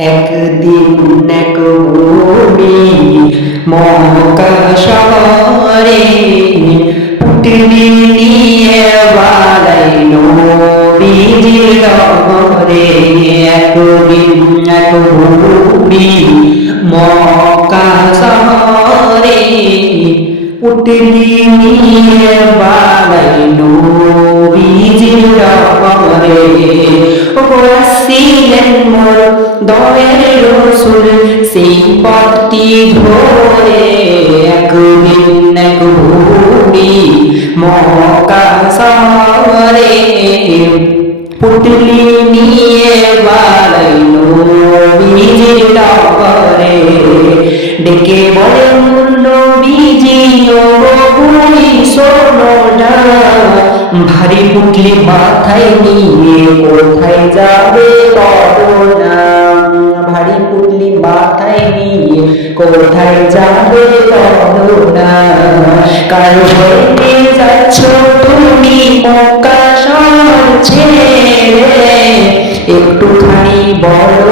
একদিন এক ভূমি মক্কা শহরে পুটলি নিয়ে বালাই নবীজির ডহরে একদিন এক ভূমি মক্কা শহরে পুটলি নিয়ে নবীজির ডহরে ছিলেন মোর দয়ের রসুল, সেই পথটি ধরে একদিন এক ভূমি মকা শহরে পুটলি নিয়ে বাড়াইলো বীজের ডরে ডেকে বলে নবীজি, ও ভূমি শোনো ভারী পুটলি মাথায় নিয়ে কোথায় যাবে করোনা মাথায় কোথায় যাবে শহর ছেড়ে। একটুখানি বড়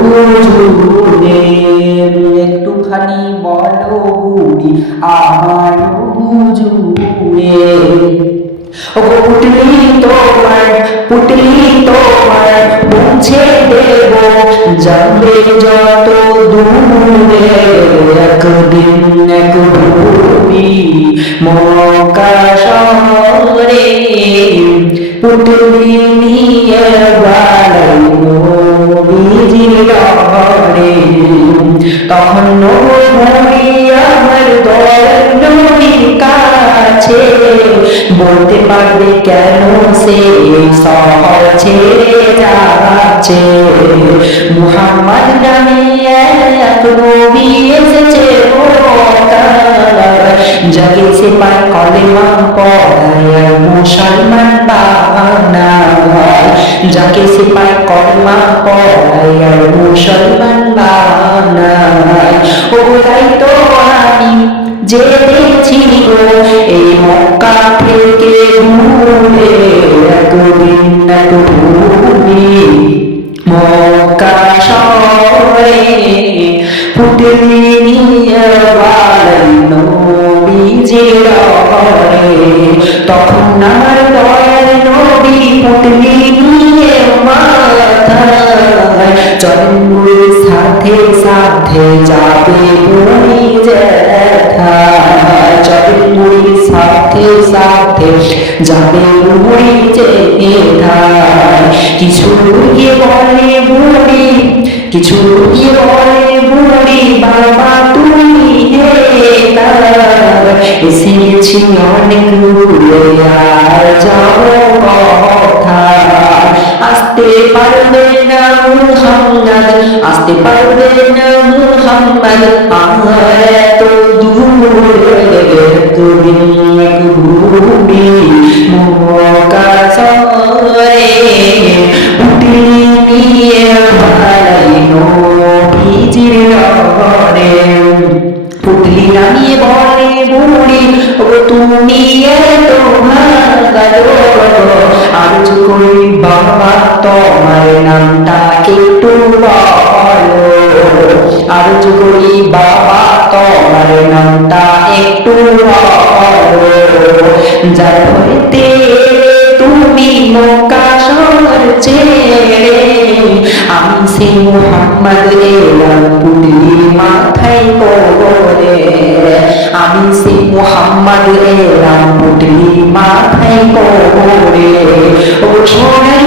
বুঝুনে একটুখানি বড় বুড়ি আমারও বুঝুনে ও পুটলি তোমার পুটলি তোমার যাবে যত দূরে একদিন এক ভূমি মক্কা শহরে পুটলি নিয়ে বাড়াইলো বীজির ডহরে তখন কাছে বলতে পারবে কেন সে শহর ছেড়ে যাচ্ছে মুহাম্মদ নামে এক নবী এসেছে সে পায় কলেমা পড়ায় মুসলমান বানায় যাকে সে পায় কলেমা পড়ায় মুসলমান বানায়। ওরাই তো আমি জেনেছি গো, এই মক্কা থেকে ভূমি মক্কা শহরে নিয়ে তখন আমার দয়াল নবী ফুটলি চন্দ্রের সাথে সাথে যাবে চন্দ্রের সাথে সাথে যাবে কিছু গিয়ে বলে, বুড়ি, কিছু গিয়ে বলে, বুড়ি, বাবা, তুমি এসেছি অনেক দূরে। আসতে পারবে না পুটলি নামিয়ে বলে বুড়ি ও তুমি এত ভালো আজ কই বাবা তোমার নামটা বাবা তোমার নামটা একটু হইতে তুমি মক্কা শহর ছেড়ে আমি মোহাম্মদ এলাম মাথায় করে আমি সে মোহাম্মদ এলাম মাথায় ও শোনের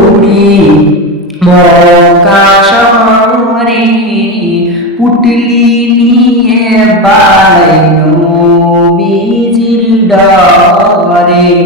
পুটলি নিয়ে বাড়াই নবীজির ডরে